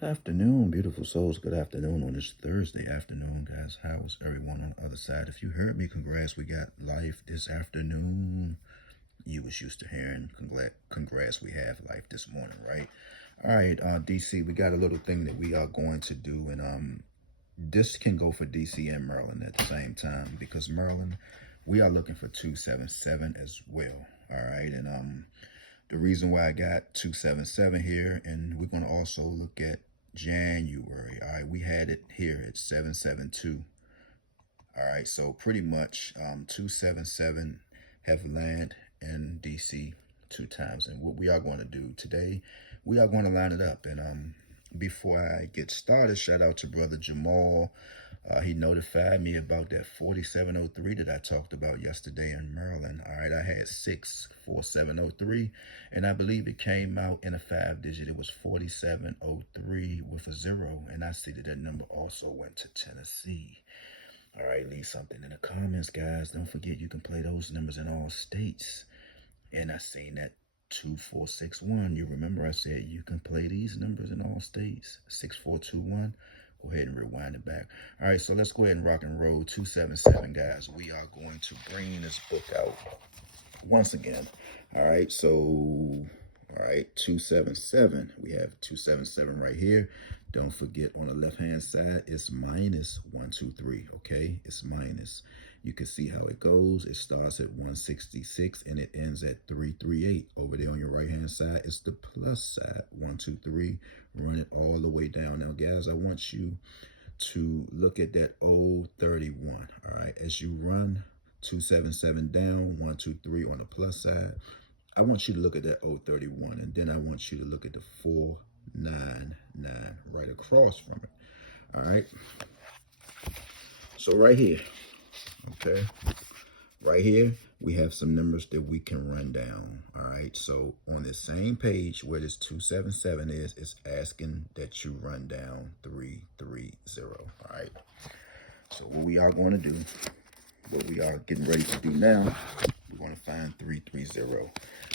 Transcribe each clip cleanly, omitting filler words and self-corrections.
Good afternoon, beautiful souls. Good afternoon on this Thursday afternoon, guys. How is everyone on the other side? If you heard me, congrats. We got life this afternoon. You was used to hearing congrats. We have life this morning, right? All right, DC, we got a little thing that we are going to do, and this can go for DC and Maryland at the same time because Maryland, we are looking for 277 as well. All right, and the reason why I got 277 here, and we're going to also look at January. All right, we had it here at 772. All right, so pretty much 277 have landed in DC 2 times. And what we are going to do today, we are going to line it up. And before I get started, shout out to Brother Jamal. He notified me about that 4703 that I talked about yesterday in Maryland. All right, I had 64703, and I believe it came out in a 5-digit. It was 4703 with a 0, and I see that that number also went to Tennessee. All right, leave something in the comments, guys. Don't forget you can play those numbers in all states. And I seen that 2461. You remember I said you can play these numbers in all states. 6421. Go ahead and rewind it back. All right, so let's go ahead and rock and roll. 277, guys. We are going to bring this book out once again. All right, so, all right, 277. We have 277 right here. Don't forget on the left-hand side, it's minus 123, okay? It's minus. You can see how it goes. It starts at 166 and it ends at 338. Over there on your right-hand side, it's the plus side, 123. Run it all the way down. Now, guys, I want you to look at that old 31, all right? As you run 277 down, 123 on the plus side, I want you to look at that old 31, and then I want you to look at the 499 right across from it, all right? So right here, okay, right here, we have some numbers that we can run down, all right? So on the same page where this 277 is, it's asking that you run down 330, all right? So what we are going to do, what we are getting ready to do now, we're going to find 330.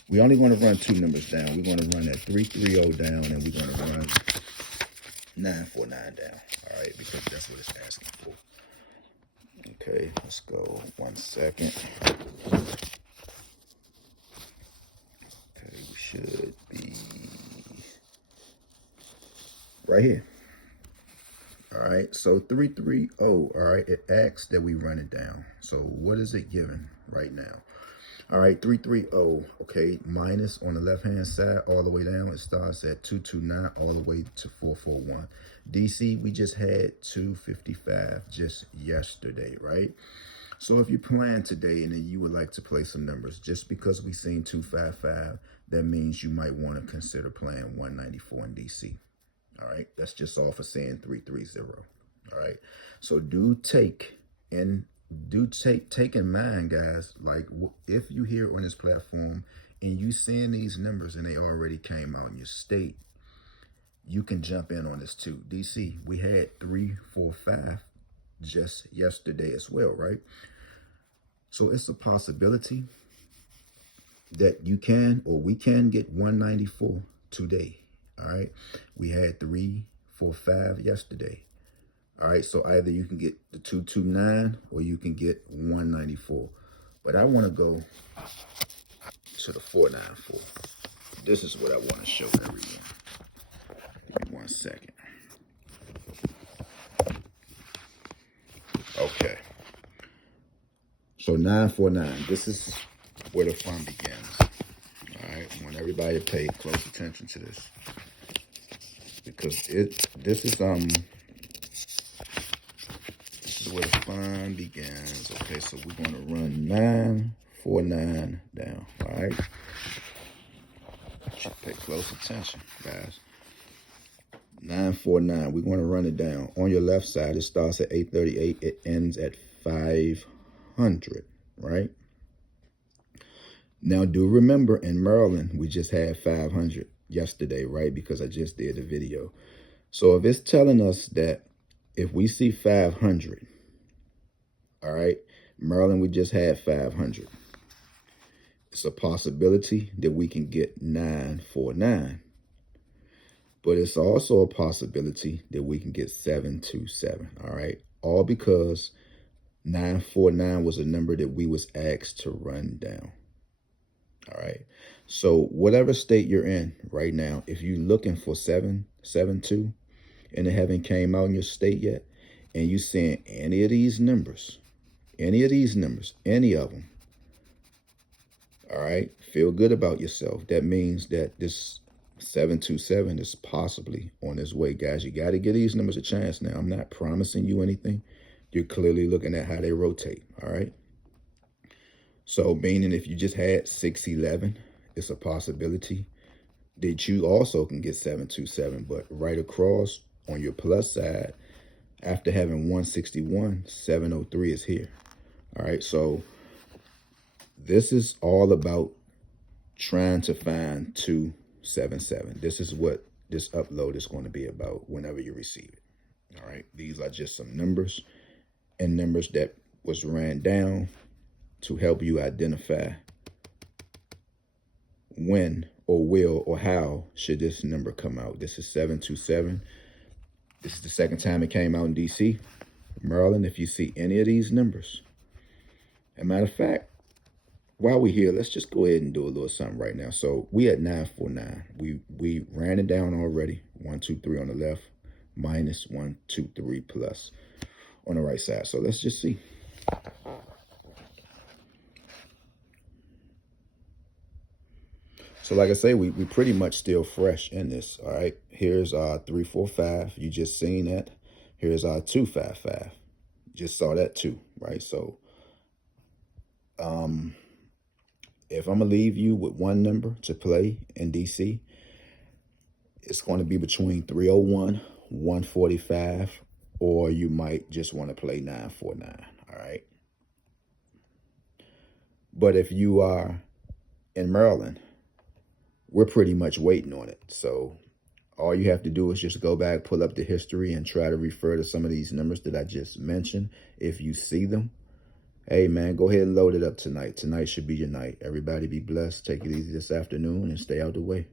We only want to run 2 numbers down. We're going to run that 330 down, and we're going to run 949 down, all right? Because that's what it's asking for. Okay, let's go 1 second. Okay, we should be right here. All right, so 330, all right, it asks that we run it down. So what is it giving right now? All right, 330, okay, minus on the left-hand side all the way down. It starts at 229 all the way to 441. DC, we just had 255 just yesterday, right? So if you plan today and then you would like to play some numbers, just because we seen 255, that means you might want to consider playing 194 in DC. All right, that's just all for saying 330. All right, so take in mind, guys, like if you hear on this platform and you seeing these numbers and they already came out in your state, you can jump in on this too. DC, we had 345 just yesterday as well, right? So it's a possibility that you can, or we can get 194 today. All right, we had 345 yesterday. All right, so either you can get the 229 or you can get 194. But I want to go to the 494. This is what I want to show everyone. Give me 1 second. Okay. So 949. This is where the fun begins. All right, I want everybody to pay close attention to this, because this is where the fun begins. Okay, so we're going to run 949 down. All right, should pay close attention, guys. 949. We're going to run it down. On your left side, it starts at 838. It ends at 500. Right. Now, do remember in Maryland, we just had 500 yesterday, right? Because I just did the video. So if it's telling us that if we see 500, all right, Maryland, we just had 500. It's a possibility that we can get 949. But it's also a possibility that we can get 727, all right? All because 949 was a number that we was asked to run down, all right? So whatever state you're in right now, if you're looking for 772 and it haven't came out in your state yet, and you seeing any of these numbers, any of them, all right, feel good about yourself. That means that this 727 is possibly on its way, guys. You got to give these numbers a chance. Now, I'm not promising you anything. You're clearly looking at how they rotate, all right? So, meaning if you just had 611, it's a possibility that you also can get 727, but right across on your plus side, after having 161, 703 is here, all right? So, this is all about trying to find 277. This is what this upload is going to be about whenever you receive it. All right. These are just some numbers and numbers that was ran down to help you identify when or will or how should this number come out. This is 727. This is the second time it came out in DC. Maryland, if you see any of these numbers, as a matter of fact, while we're here, let's just go ahead and do a little something right now. So we at 949. We ran it down already. 1, 2, 3 on the left, minus 1, 2, 3 plus on the right side. So let's just see. So like I say, we pretty much still fresh in this. All right. Here's our 345. You just seen that. Here's our 255. Just saw that too, right? So if I'm going to leave you with one number to play in DC, it's going to be between 301, 145, or you might just want to play 949, all right? But if you are in Maryland, we're pretty much waiting on it. So all you have to do is just go back, pull up the history, and try to refer to some of these numbers that I just mentioned. If you see them, hey, man, go ahead and load it up tonight. Tonight should be your night. Everybody be blessed. Take it easy this afternoon and stay out the way.